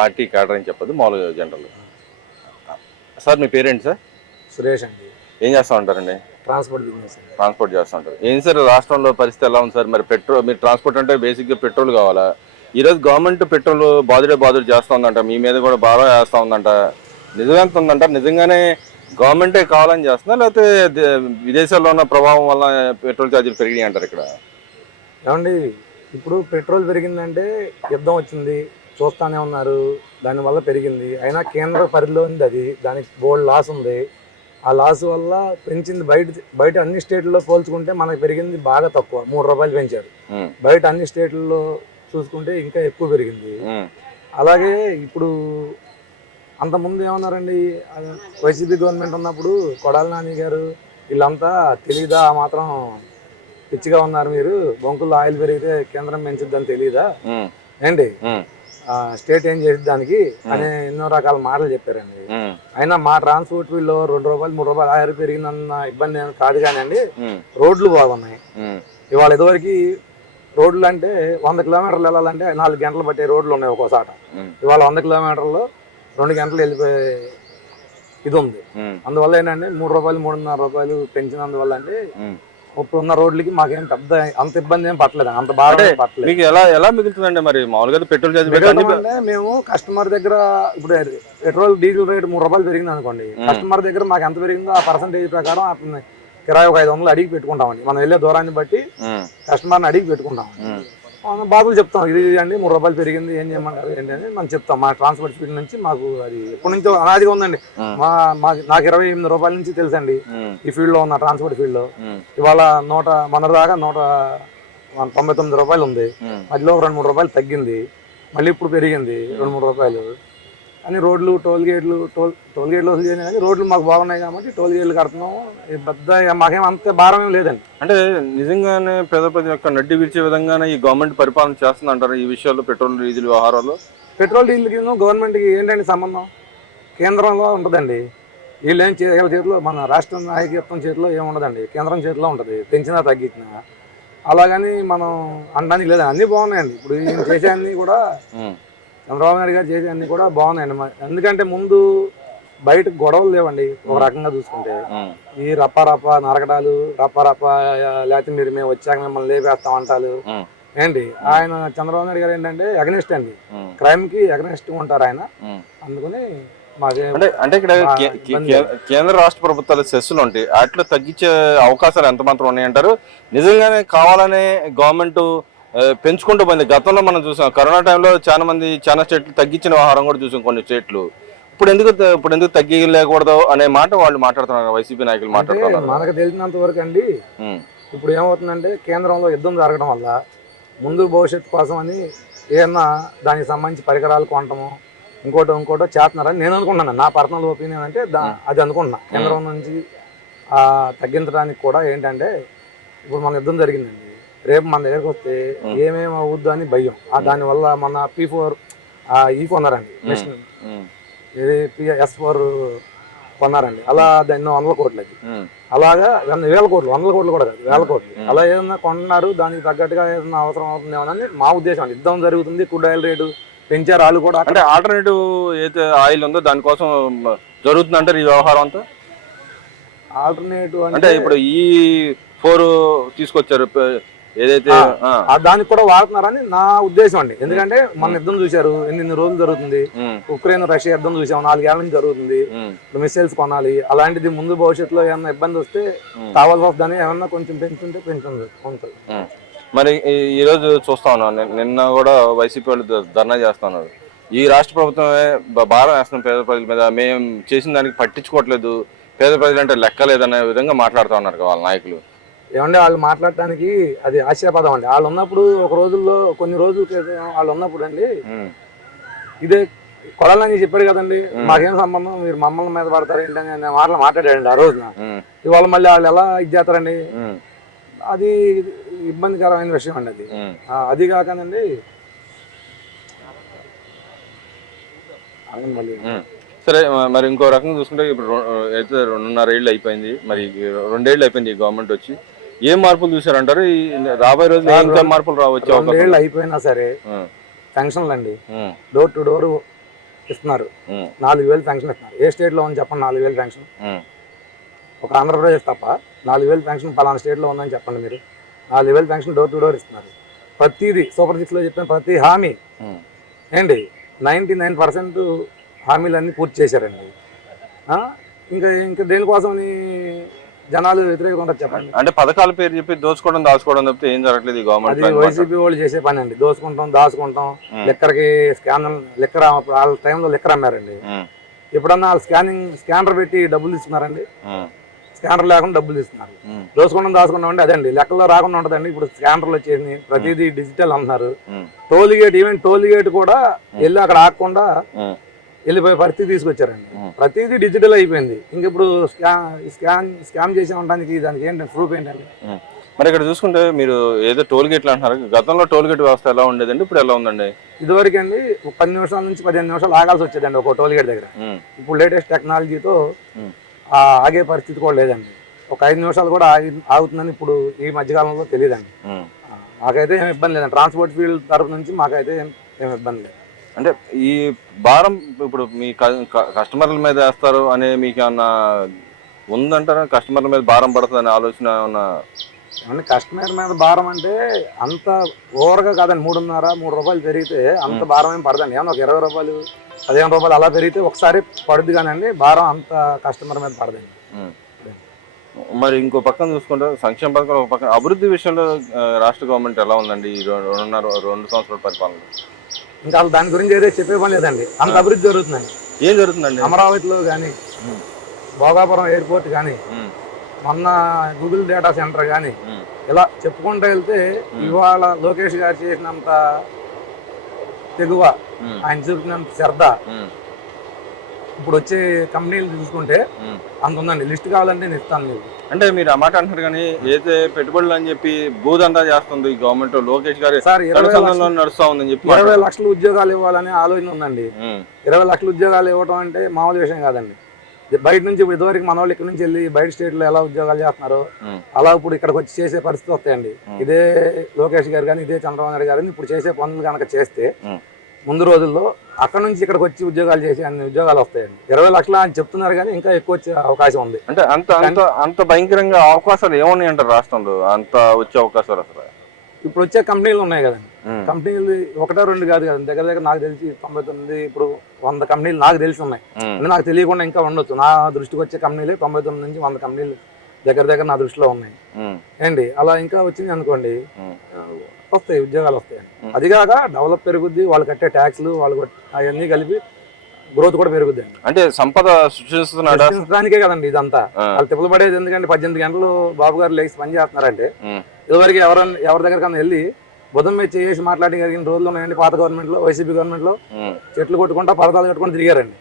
Party cadre అని చెప్పదు మామూలుగా జనరల్. సార్ మీ పేరేంటి సార్? సురేష్ అండి. ఏం చేస్తూ ఉంటారండి? Transport business. ట్రాన్స్పోర్ట్ చేస్తూ ఉంటారు. ఏం సార్ రాష్ట్రంలో పరిస్థితి ఎలా ఉంది సార్? మరి మీరు ట్రాన్స్పోర్ట్ అంటే బేసిక్గా పెట్రోల్ కావాలా? ఈరోజు గవర్నమెంట్ పెట్రోల్ బాదుడే చేస్తూ ఉందంట, మీ మీద కూడా బాగా వేస్తూ ఉందంట. నిజమెంత ఉందంట? నిజంగానే గవర్నమెంటే కావాలని చేస్తుందా, లేకపోతే విదేశాల్లో ఉన్న ప్రభావం వల్ల పెట్రోల్ ఛార్జీలు పెరిగినాయి అంటారు ఇక్కడ? ఏమండి, ఇప్పుడు పెట్రోల్ పెరిగిందంటే యుద్ధం వచ్చింది చూస్తానే ఉన్నారు, దానివల్ల పెరిగింది. అయినా కేంద్ర పరిధిలో ఉంది అది, దానికి బోల్డ్ లాస్ ఉంది. ఆ లాస్ వల్ల పెంచింది బయట అన్ని స్టేట్లలో పోల్చుకుంటే మనకు పెరిగింది బాగా తక్కువ, 3 రూపాయలు పెంచారు. బయట అన్ని స్టేట్లలో చూసుకుంటే ఇంకా ఎక్కువ పెరిగింది. అలాగే ఇప్పుడు అంతకుముందు ఏమన్నారండి, వైసీపీ గవర్నమెంట్ ఉన్నప్పుడు కొడాలి నాని గారు వీళ్ళంతా తెలీదా, ఆ మాత్రం పిచ్చిగా ఉన్నారు మీరు, బొంకుల్లో ఆయిల్ పెరిగితే కేంద్రం పెంచుద్దని తెలీదా ఏంటి, స్టేట్ ఏం చేసి దానికి అని ఎన్నో రకాల మాటలు చెప్పారండి. అయినా మా ట్రాన్స్పోర్ట్ వీళ్ళు 2 రూపాయలు 3 రూపాయలు ఆయిల్ పెరిగిందన్న ఇబ్బంది కాదు కానీ అండి, రోడ్లు బాగున్నాయి. ఇవాళ ఇదివరకు రోడ్లు అంటే 100 కిలోమీటర్లు వెళ్ళాలంటే 4 గంటలు పట్టే రోడ్లు ఉన్నాయి ఒక్కోసాట. ఇవాళ 100 కిలోమీటర్లు 2 గంటలు వెళ్ళిపోయే ఇది ఉంది. అందువల్ల ఏంటంటే 3 రూపాయలు 3.5 రూపాయలు పెంచినందువల్ల అంటే ఇప్పుడున్న రోడ్లకి మాకేం పెద్ద అంత ఇబ్బంది ఏం పట్టలేదు, అంత బాగా పట్టలేదు. మీకు ఎలా మిగులుతుందండి మరి మామూలుగా పెట్రోల్ అంటే? మేము కస్టమర్ దగ్గర ఇప్పుడు పెట్రోల్ డీజిల్ రేట్ 3 రూపాయలు పెరిగింది అనుకోండి, కస్టమర్ దగ్గర మాకు ఎంత పెరిగిందో ఆ పర్సంటేజ్ ప్రకారం అతను కిరాయి ఒక 500 అడిగి పెట్టుకుంటామండి. మనం వెళ్ళే దూరాన్ని బట్టి కస్టమర్ని అడిగి పెట్టుకుంటాం. బాబులు చెప్తాం, ఇది అండి 3 రూపాయలు పెరిగింది, ఏం చేయమంటారు ఏంటి అని మనం చెప్తాం. మా ట్రాన్స్పోర్ట్ ఫీల్డ్ నుంచి మాకు అది ఎప్పటి నుంచో అనాదిగా ఉందండి. నాకు 28 రూపాయల నుంచి తెలుసండి ఈ ఫీల్డ్ లో ఉన్న, ట్రాన్స్పోర్ట్ ఫీల్డ్ లో. ఇవాళ మన దాకా 199 రూపాయలు ఉంది. మధ్యలో 2-3 రూపాయలు తగ్గింది, మళ్ళీ ఇప్పుడు పెరిగింది 2-3 రూపాయలు. అని రోడ్లు టోల్ గేట్లు వసూలు చేయని కానీ రోడ్లు మాకు బాగున్నాయి కాబట్టి టోల్ గేట్లు కడుతున్నాము. పెద్ద మాకేం అంత భారం ఏం లేదండి. అంటే నిజంగానే పేద ప్రజల యొక్క నడ్డి విరిచే విధంగానే ఈ గవర్నమెంట్ పరిపాలన చేస్తుంది అంటారు ఈ విషయాల్లో, పెట్రోల్ డీజిల్ వ్యవహారాలు? పెట్రోల్ డీజిల్కి గవర్నమెంట్కి ఏంటండి సంబంధం? కేంద్రంలో ఉంటుందండి. వీళ్ళు ఏం వీళ్ళ చేతిలో, మన రాష్ట్ర నాయకత్వం చేతిలో ఏముండదండి, కేంద్రం చేతిలో ఉంటుంది, పెంచినా తగ్గించినా. అలాగని మనం అనడానికి లేదండి, అన్నీ బాగున్నాయండి. ఇప్పుడు ఈయన చేసే అన్నీ కూడా, చంద్రబాబు నాయుడు గారు చేసే అన్ని కూడా బాగున్నాయండి. ఎందుకంటే ముందు బయట గొడవలు లేవండి. ఒక రకంగా చూసుకుంటే ఈ రప్ప నరకటాలు, రప్ప లేకపోతే మేము వచ్చాక మిమ్మల్ని లేపేస్తాం అంటారు ఏంటి. ఆయన చంద్రబాబు నాయుడు గారు ఏంటంటే అగనిస్ట్ అండి, క్రైమ్ కి అగనిస్ట్ ఉంటారు ఆయన. అందుకని అంటే ఇక్కడ కేంద్ర రాష్ట్ర ప్రభుత్వాల సెస్సులు ఉంటాయి, వాటిలో తగ్గించే అవకాశాలు ఎంత మాత్రం ఉన్నాయంటారు? నిజంగానే కావాలనే గవర్నమెంట్ పెంచుకుంటూ పోయింది. గతంలో మనం చూసాం, కరోనా టైంలో చాలా స్టేట్లు తగ్గించిన వ్యవహారం కూడా చూసాం కొన్ని స్టేట్లు. ఇప్పుడు ఎందుకు తగ్గలేకూడదు అనే మాట వాళ్ళు మాట్లాడుతున్నారు, వైసీపీ నాయకులు మాట్లాడుతున్నారు. మనకు తెలిసినంత వరకు అండి, ఇప్పుడు ఏమవుతుందంటే కేంద్రంలో యుద్ధం జరగడం వల్ల ముందు భవిష్యత్తు కోసం అని ఏమన్నా దానికి సంబంధించి పరికరాలు కొనటము ఇంకోటో చేస్తున్నారని నేను అనుకుంటున్నాను. నా పర్సనల్ ఒపీనియన్ అంటే అది అనుకుంటున్నా. కేంద్రం నుంచి తగ్గించడానికి కూడా ఏంటంటే, ఇప్పుడు మన యుద్ధం జరిగిందండి, రేపు మన దగ్గరకు వస్తే ఏమేమి అవుద్దు అని భయం. దానివల్ల మన P4 కొన్నారండి, మిషన్ S4 కొన్నారండి. అలా ఎన్నో 100 కోట్లు అది. అలాగా 1000 కోట్లు, 100 కోట్లు కూడా కాదు, 1000 కోట్లు అలా ఏదన్నా కొన్నారు. దానికి తగ్గట్టుగా ఏదన్నా అవసరం అవుతుందేమోనని మా ఉద్దేశం. యుద్ధం జరుగుతుంది, క్రూడ్ ఆయిల్ రేటు పెంచారు వాళ్ళు కూడా. అంటే ఆల్టర్నేటివ్ ఏదైతే ఆయిల్ ఉందో దానికోసం జరుగుతుంది అంటారు ఈ వ్యవహారం అంతా. ఆల్టర్నేటివ్ అంటే ఇప్పుడు ఈ 4 తీసుకొచ్చారు ఏదైతే, దానికి కూడా వాడుతున్నారని నా ఉద్దేశం అండి. ఎందుకంటే మన యుద్ధం చూశారు, ఎన్ని రోజులు జరుగుతుంది. ఉక్రెయిన్ రష్యా యుద్ధం చూసాం, 4 ఏళ్ల నుంచి జరుగుతుంది. మిసైల్స్ కొనాలి. అలాంటిది ముందు భవిష్యత్తులో ఏమన్నా ఇబ్బంది వస్తే కావాల్సి వస్తుందని ఏమన్నా కొంచెం పెంచుంటే ఉంటుంది. మరి ఈ రోజు చూస్తా ఉన్నాను, నిన్న కూడా వైసీపీ వాళ్ళు ధర్నా చేస్తున్నారు. ఈ రాష్ట్ర ప్రభుత్వమే భారం వేస్తున్నాం పేద ప్రజల మీద, మేము చేసిన దానికి పట్టించుకోవట్లేదు, పేద ప్రజలు అంటే లెక్కలేదనే విధంగా మాట్లాడుతూ ఉన్నారు వాళ్ళ నాయకులు. ఏమంటే వాళ్ళు మాట్లాడటానికి అది ఆశాపదం అండి. వాళ్ళు ఉన్నప్పుడు కొన్ని రోజుల క్రితం వాళ్ళు ఉన్నప్పుడు అండి, ఇదే కొడాలని చెప్పాడు కదండి, మాకేం సంబంధం, మీరు మమ్మల్ని మీద పడతారు ఏంటని నేను మాట్లాడాడండి ఆ రోజున. ఇవాళ మళ్ళీ వాళ్ళు ఎలా ఇది చేస్తారండి, అది ఇబ్బందికరమైన విషయం అండి అది. అది కాకనండి సరే, మరి ఇంకో రకంగా చూసుకుంటే ఇప్పుడు అయితే 2.5 ఏళ్ళు అయిపోయింది, మరి 2 ఏళ్ళు అయిపోయింది ఈ గవర్నమెంట్ వచ్చి. ఏం మార్పులు చూసారంటారు? రాబోయే రోజులు ఇంకా మార్పులు రావచ్చు? 2 ఏళ్ళు అయిపోయినా సరే పెన్షన్లు అండి, డోర్ టు డోర్ ఇస్తున్నారు. 4,000 పెన్షన్ ఇస్తున్నారు. ఏ స్టేట్ లో ఉంది చెప్పండి 4,000 పెన్షన్? ఒక ఆంధ్రప్రదేశ్ తప్ప 4,000 పెన్షన్ పలానా స్టేట్ లో ఉందని చెప్పండి మీరు. 4,000 పెన్షన్ డోర్ టు డోర్ ఇస్తున్నారు. ప్రతిదీ సూపర్ 6 లో చెప్పిన ప్రతి హామీ ఏంటి 99% హామీలన్నీ పూర్తి చేశారండి. ఇంకా ఇంకా దేనికోసం జనాలు వ్యతిరేకంగా ఉంటారు చెప్పండి. అంటే పథకాల పేరు చెప్పి దోచుకోవడం దాచుకోవడం తప్పితే ఏం జరగట్లేదు ఈ గవర్నమెంట్. అది వైసీపీ వాళ్ళు చేసే పని అండి. దోచుకుంటాం దాచుకుంటాం. లెక్కర్కి లెక్కర్ వాళ్ళ టైంలో లెక్కర్ అమ్మారండి. ఎప్పుడన్నా వాళ్ళు స్కానర్ పెట్టి డబ్బులు తీసుకున్నారండి? స్కానర్ లేకుండా డబ్బులు తీసుకున్నారు. దోచుకోవడం దాచుకున్నాం అండి. అదండి లెక్కల్లో రాకుండా ఉంటదండి. ఇప్పుడు స్కానర్లు వచ్చేసి ప్రతిదీ డిజిటల్ అంటున్నారు. Toll gate even toll gate కూడా వెళ్ళి అక్కడ ఆగకుండా వెళ్ళిపోయే పరిస్థితి తీసుకొచ్చారండి. ప్రతిదీ డిజిటల్ అయిపోయింది. ఇంక ఇప్పుడు స్కామ్ చేసే ఉండడానికి దానికి ఏంటంటే ప్రూఫ్ ఏంటండి? మరి ఇక్కడ చూసుకుంటే మీరు ఏదో టోల్ గేట్లు అంటున్నారు. గతంలో టోల్ గేట్ వ్యవస్థ ఎలా ఉండేదండి, ఇప్పుడు ఎలా ఉందండి? ఇదివరకు అండి 10 నిమిషాల నుంచి 15 నిమిషాలు ఆగాల్సి వచ్చేదండి ఒక టోల్ గేట్ దగ్గర. ఇప్పుడు లేటెస్ట్ టెక్నాలజీతో ఆగే పరిస్థితి కూడా లేదండి. ఒక 5 నిమిషాలు కూడా ఆగుతుందని ఇప్పుడు ఈ మధ్యకాలంలో తెలియదండి. మాకైతే ఏం ఇబ్బంది లేదండి. ట్రాన్స్పోర్ట్ ఫీల్డ్ తరఫు నుంచి మాకైతే ఏం ఇబ్బంది లేదు. అంటే ఈ భారం ఇప్పుడు మీ కస్టమర్ల మీద వేస్తారు అనే మీకు ఏమన్నా ఉందంటారా? కస్టమర్ల మీద భారం పడుతుంది అనే ఆలోచన ఏమన్నా? అంటే కస్టమర్ మీద భారం అంటే అంత ఓవర్గా కాదండి. 3.5 రూపాయలు పెరిగితే అంత భారం ఏం పడదండి. ఏమన్నా ఒక 20 రూపాయలు 15 రూపాయలు అలా పెరిగితే ఒకసారి పడుద్ది కానీ భారం అంత కస్టమర్ మీద పడదండి. మరి ఇంకో పక్కన చూసుకుంటే సంక్షేమ పథకాలు ఒక పక్కన, అభివృద్ధి విషయంలో రాష్ట్ర గవర్నమెంట్ ఎలా ఉందండి ఈ 2 సంవత్సరాల పరిపాలన? ఇంకా దాని గురించి అయితే చెప్పే పని లేదండి. అంత అభివృద్ధి జరుగుతుందండి. ఏం జరుగుతుందండి? అమరావతిలో కానీ, భోగాపురం ఎయిర్పోర్ట్ కానీ, మొన్న గూగుల్ డేటా సెంటర్ కానీ, ఇలా చెప్పుకుంటూ వెళ్తే ఇవాళ లోకేష్ గారు చేసినంత తెగువ, ఆయన చూపినంత శ్రద్ధ ఇప్పుడు వచ్చే కంపెనీలు చూసుకుంటే అంత ఉందండి. లిస్ట్ కావాలంటే నేను ఇస్తాను మీకు. అంటే మీరు ఆ మాట అంటారు కానీ ఏదైతే పెట్టుబడులు అని చెప్పి భూదందా చేస్తుంది గవర్నమెంట్, లోకేష్ గారు సార్ 20 నడుస్తా ఉందని చెప్పి 20 లక్షల ఉద్యోగాలు ఇవ్వాలనే ఆలోచన ఉందండి. 20 లక్షల ఉద్యోగాలు ఇవ్వడం అంటే మామూలు విషయం కాదండి. బయట నుంచి ఇప్పుడు ఇదివరకు మన వాళ్ళు ఇక్కడ నుంచి వెళ్ళి బయట స్టేట్ లో ఎలా ఉద్యోగాలు చేస్తున్నారో అలా ఇప్పుడు ఇక్కడికి వచ్చి చేసే పరిస్థితి వస్తాయండి. ఇదే లోకేష్ గారు కానీ ఇదే చంద్రబాబు నాయుడు గారు ఇప్పుడు చేసే పనులు కనుక చేస్తే ముందు రోజుల్లో అక్కడ నుంచి ఇక్కడికి వచ్చి ఉద్యోగాలు చేసి అన్ని ఉద్యోగాలు వస్తాయండి. 20 లక్షలు అని చెప్తున్నారు కానీ ఇంకా ఎక్కువ వచ్చే అవకాశం ఉంది. అంటే అంత భయంకరంగా అవకాశాలు ఏమున్నాయి అంటారు రాష్ట్రంలో అంత వచ్చే అవకాశాలు? అసలు ఇప్పుడు వచ్చే కంపెనీలు ఉన్నాయి కదండి. కంపెనీలు 1-2 కాదు కదండి. దగ్గర దగ్గర నాకు తెలిసి 99 ఇప్పుడు 100 కంపెనీలు నాకు తెలిసి ఉన్నాయి. అంటే నాకు తెలియకుండా ఇంకా ఉండొచ్చు. నా దృష్టికి వచ్చే కంపెనీలే 99 నుంచి 100 కంపెనీలు దగ్గర దగ్గర నా దృష్టిలో ఉన్నాయి ఏంటి. అలా ఇంకా వచ్చింది అనుకోండి వస్తాయి, ఉద్యోగాలు వస్తాయండి. అదిగాక డెవలప్ పెరుగుద్ది, వాళ్ళు కట్టే ట్యాక్స్లు వాళ్ళు అవన్నీ కలిపి గ్రోత్ కూడా పెరుగుద్ది అండి. అంటే సంపద సృష్టించడానికే కదండి ఇదంతా. వాళ్ళు తిప్పలు పడేది ఎందుకంటే 18 గంటలు బాబు గారు లేచి పని చేస్తున్నారంటే ఇదివరకు ఎవరి దగ్గర వెళ్ళి బుధం మీద చేసి మాట్లాడగలిగిన రోజులు ఉన్నాయండి. పాత గవర్నమెంట్ లో, వైసీపీ గవర్నమెంట్ లో చెట్లు కొట్టుకుంటా పథకాలు కట్టుకుంటూ తిరిగారండి.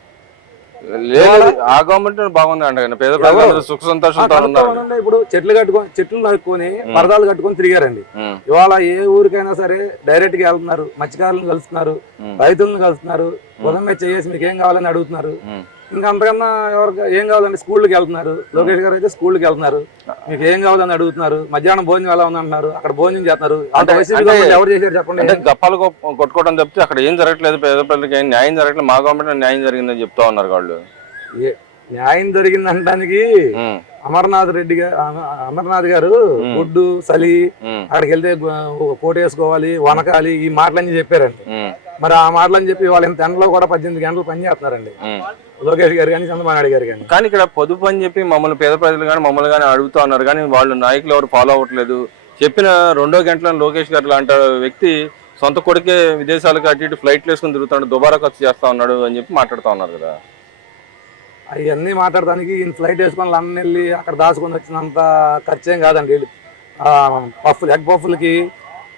ఆ గవర్నమెంట్ బాగుంది అంటే పేద ప్రజలు సుఖ సంతోషంతో ఉన్నారు. ఇప్పుడు చెట్లు నరుక్కొని పరదాలు కట్టుకొని తిరిగారండి. ఇవాళ ఏ ఊరికైనా సరే డైరెక్ట్ గా వెళ్తున్నారు, మత్స్యకారులను కలుస్తున్నారు, రైతులను కలుస్తున్నారు, బుధం మీద చేసి మీకు ఏం కావాలని అడుగుతున్నారు. ఇంకా అంతకన్నా ఎవరికి ఏం కావాలండి? స్కూళ్ళకి వెళ్తున్నారు. లోకేష్ గారు అయితే స్కూళ్ళకి వెళ్తున్నారు, మీకు ఏం కావాలని అడుగుతున్నారు. మధ్యాహ్నం భోజనం ఎలా ఉంది అంటున్నారు, అక్కడ భోజనం చేస్తున్నారు. ఎవరు చేశారు చెప్పండి? అంటే గప్పాలు కొట్టుకోవడం చెప్తే అక్కడ ఏం జరగట్లేదు, పేద ప్రజలకు ఏం న్యాయం జరగట్లేదు, మా గవర్నమెంట్ న్యాయం జరిగిందని చెప్తా ఉన్నారు వాళ్ళు. న్యాయం జరిగింది అనడానికి అమర్నాథ్ గారు గుడ్డు చలి అక్కడికి వెళ్తే కోట వేసుకోవాలి, వనకాలి, ఈ మాటలన్నీ చెప్పారండి. మరి ఆ మాటలని చెప్పి వాళ్ళు ఇంత ఎండలో కూడా 18 గంటలు పని చేస్తున్నారండి లోకేష్ గారు కానీ చంద్రబాబు నాయుడు గారు కానీ. కానీ ఇక్కడ పొదుపు అని చెప్పి మమ్మల్ని పేద ప్రజలు కానీ మమ్మల్ని కానీ అడుగుతూ ఉన్నారు కానీ వాళ్ళు నాయకులు ఎవరు ఫాలో అవ్వట్లేదు. చెప్పిన 2 గంటలను లోకేష్ గారు లాంటి వ్యక్తి సొంత కొడుకే విదేశాలకు అటు ఇటు ఫ్లైట్లు వేసుకుని తిరుగుతున్నాడు, దుబారా ఖర్చు చేస్తా ఉన్నాడు అని చెప్పి మాట్లాడుతూ ఉన్నారు కదా. అవన్నీ మాట్లాడడానికి ఈయన ఫ్లైట్ వేసుకొని లండన్ వెళ్ళి అక్కడ దాచుకొని వచ్చినంత ఖర్చు ఏం కాదండి. పఫ్ఫులు ఎగ్ పఫ్ఫులకి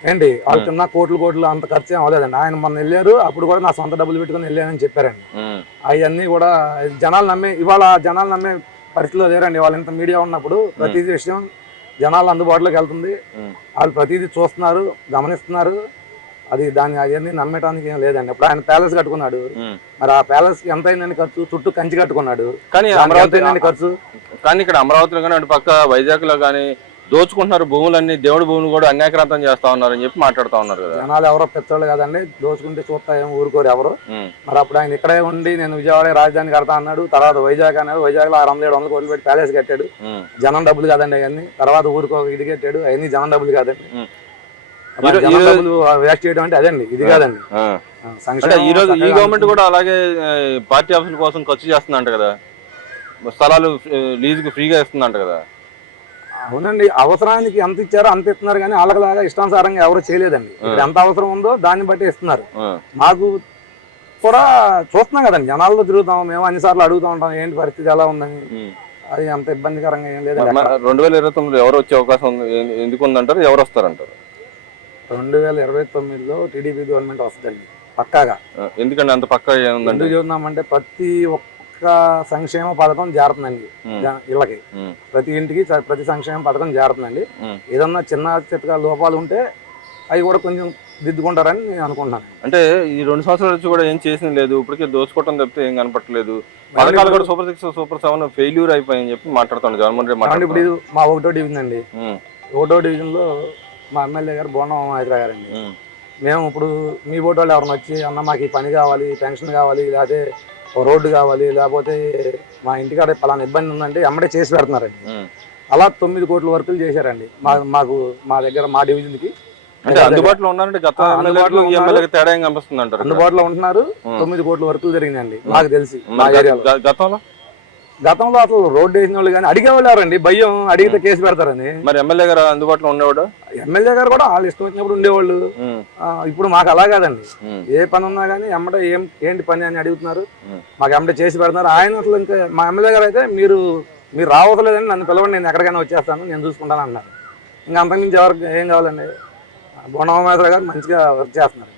ఏంటి వాళ్ళు తిన్న కోట్లు అంత ఖర్చు ఏం అవ్వలేదండి. ఆయన మొన్న వెళ్ళారు, అప్పుడు కూడా నా సొంత డబ్బులు పెట్టుకుని వెళ్ళానని చెప్పారండి. అవన్నీ కూడా జనాలు నమ్మే పరిస్థితిలో లేరండి. వాళ్ళు ఇంత మీడియా ఉన్నప్పుడు ప్రతి విషయం జనాలు అందుబాటులోకి వెళ్తుంది. వాళ్ళు ప్రతిదీ చూస్తున్నారు, గమనిస్తున్నారు. అది అవన్నీ నమ్మటానికి ఏం లేదండి. ఇప్పుడు ఆయన ప్యాలెస్ కట్టుకున్నాడు, మరి ఆ ప్యాలెస్ ఎంత అయిందని ఖర్చు, చుట్టూ కంచి కట్టుకున్నాడు. కానీ అమరావతి ఖర్చు కానీ ఇక్కడ అమరావతిలో కానీ అటు పక్క వైజాగ్ లో కానీ దోచుకుంటున్నారు భూములన్నీ, దేవుడి భూములు కూడా అన్యాక్రాంతం చేస్తా ఉన్నారు అని చెప్పి మాట్లాడుతా ఉన్నారు కదా. జనాలు ఎవరో పెద్దోళ్ళు కదండి, దోచుకుంటే చూస్తా ఏం ఊరుకోరు ఎవరు. ఉమ్, మరి అప్పుడు ఆయన ఇక్కడే ఉండి నేను విజయవాడ రాజధాని కడతా అన్నాడు, తర్వాత వైజాగ్ అన్నాడు, వైజాగ్ లో 600-700 కోట్లు పెట్టి ప్యాలెస్ కట్టాడు. ఉమ్, జనం డబ్బులు కాదండి అవన్నీ. తర్వాత ఊరికి ఒక ఇది కట్టాడు, అవన్నీ జనం డబ్బులు కాదండి. ఉమ్. అలా జనం డబ్బులు వేస్ట్ చేయడం అంటే అదండి, ఇది కాదండి. ఆ. అంటే సంక్షేమం ఈ రోజు ఈ చక్కగా గవర్నమెంట్ కూడా అలాగే పార్టీ ఆఫీసుల కోసం ఖర్చు చేస్తుందంట కదా, స్థలాలు లీజుకు ఫ్రీగా ఇస్తుందంట కదా. అవునండి, అవసరానికి ఎంత ఇచ్చారో అంత ఇస్తున్నారు, కానీ వాళ్ళకిలాగా ఇష్టానుసారంగా ఎవరు చేయలేదండి. ఇక్కడ ఎంత అవసరం ఉందో దాన్ని బట్టి ఇస్తున్నారు. ఆ, మాకు కూడా చూస్తున్నాం కదండి, జనాల్లో తిరుగుతాం మేము, అన్నిసార్లు అడుగుతూ ఉంటాం ఏంటి పరిస్థితి ఎలా ఉందని. ఉమ్. అది అంత ఇబ్బందికరంగా ఏం లేదండి. 2029లో ఎవరు వచ్చే అవకాశం ఉంది, ఎందుకు ఉందంటారు, ఎవరు వస్తారంటారు? 2029లో టీడీపీ గవర్నమెంట్ వస్తుందండి పక్కాగా. ఎందుకంటే అంత పక్కా ఏముందండి? ఎందుకు చూద్దామంటే ప్రతి ఒక్క సంక్షేమ పథకం జారుతుందండి ఇళ్ళకి, ఉమ్, ప్రతి ఇంటికి ప్రతి సంక్షేమ పథకం జారుతుందండి. ఉమ్. ఏదన్నా చిన్న చిన్న లోపాలు ఉంటే అవి కూడా కొంచెం దిద్దుకుంటారని నేను అనుకుంటున్నాను. అంటే ఈ 2 సంవత్సరాల నుంచి కూడా ఏం చేసింది లేదు, ఇప్పటికే దోచుకోవటం తప్పితే ఏం కనపట్లేదు. పథకాలు కూడా సూపర్ 6 సూపర్ 7 ఫెయిల్యూర్ అయిపోయాయని చెప్పి మాట్లాడుతాను గవర్నమెంట్. ఇప్పుడు ఇది మా 1వ డివిజన్ అండి. 1వ డివిజన్ లో మా ఎమ్మెల్యే గారు బోండం హైదరాబాద్ గారండి. మేము ఇప్పుడు మీ బోట్ వాళ్ళు ఎవరైనా వచ్చి అన్న మాకు ఈ పని కావాలి, పెన్షన్ కావాలి, లేకపోతే రోడ్డు కావాలి, లేకపోతే మా ఇంటికాడ పలానా ఇబ్బంది ఉందంటే ఎమ్మడే చేసి పెడుతున్నారండి. అలా 9 కోట్ల వర్కులు చేశారండి మాకు మా దగ్గర మా డివిజన్కి. అంటే అందుబాటులో ఉన్నారంటే గత ఎమ్మెల్యేకి తేడా ఏం కనిపిస్తుంది అంటారు? అందుబాటులో ఉంటున్నారు. 9 కోట్ల వర్కులు జరిగిందండి నాకు తెలిసి మా ఏరియాలో. గతంలో అసలు రోడ్డు వేసిన వాళ్ళు కానీ అడిగేవాళ్ళు ఎవరండి, భయం అడిగితే కేసు పెడతారని. మరి ఎమ్మెల్యే గారు అందుబాటులో ఉండేవాడు? ఎమ్మెల్యే గారు కూడా వాళ్ళు ఇష్టం వచ్చినప్పుడు ఉండేవాళ్ళు. ఇప్పుడు మాకు అలా కాదండి, ఏ పని ఉన్నా కానీ ఎమ్మటే ఏంటి పని అని అడుగుతున్నారు, మాకు ఎమ్మటే చేసి పెడుతున్నారు. ఆయన అసలు ఇంకా మా ఎమ్మెల్యే గారు అయితే మీరు రావట్లేదని నన్ను పిలవండి, నేను ఎక్కడికైనా వచ్చేస్తాను, నేను చూసుకుంటాను అన్నారు. ఇంకా అంతకుమించి ఎవరికి ఏం కావాలండి. బోండం ఉమేశ్వర గారు మంచిగా వర్క్ చేస్తున్నారు.